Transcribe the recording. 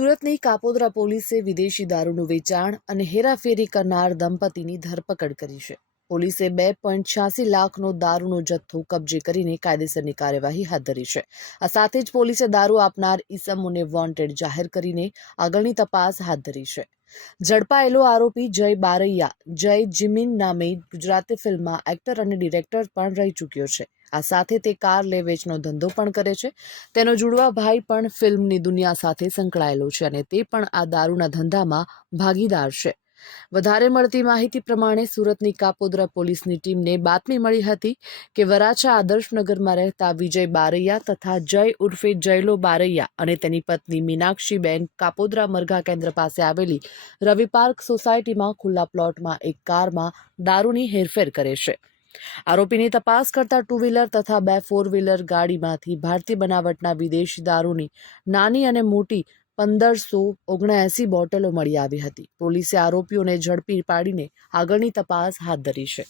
સુરતની કાપોદ્રા પોલીસે વિદેશી દારૂનું વેચાણ અને હેરાફેરી કરનાર દંપતીની ધરપકડ કરી છે. પોલીસે 2.86 લાખનો દારૂનો જથ્થો કબજે કરીને કાયદેસરની કાર્યવાહી હાથ ધરી છે. આ સાથે જ પોલીસે દારૂ આપનાર ઈસમોને વોન્ટેડ જાહેર કરીને આગળની તપાસ હાથ ધરી છે. ઝડપાયેલો આરોપી જય બારૈયા જય જીમીન નામે ગુજરાતી ફિલ્મમાં એક્ટર અને ડિરેક્ટર પણ રહી ચૂક્યો છે. આ સાથે તે કાર લે વેચનો ધંધો પણ કરે છે. તેનો જુડવા ભાઈ પણ ફિલ્મની દુનિયા સાથે સંકળાયેલો છે અને તે પણ આ દારૂના ધંધામાં ભાગીદાર છે. વધારે મળતી માહિતી પ્રમાણે સુરતની કાપોદ્રા પોલીસની ટીમને બાતમી મળી હતી કે વરાછા આદર્શનગરમાં રહેતા વિજય બારૈયા તથા જય ઉર્ફે જયલો બારૈયા અને તેની પત્ની મીનાક્ષીબેન કાપોદ્રા મરઘા કેન્દ્ર પાસે આવેલી રવિ પાર્ક સોસાયટીમાં ખુલ્લા પ્લોટમાં એક કારમાં દારૂની હેરફેર કરે છે. આરોપીની તપાસ કરતા 2 વ્હીલર તથા 2 4 વ્હીલર ગાડીમાંથી ભારતીય બનાવટના વિદેશી દારૂની નાની અને મોટી 1579 બોટલો મળી આવી હતી. પોલીસે આરોપીઓને ઝડપી પાડીને આગળની તપાસ હાથ ધરી છે.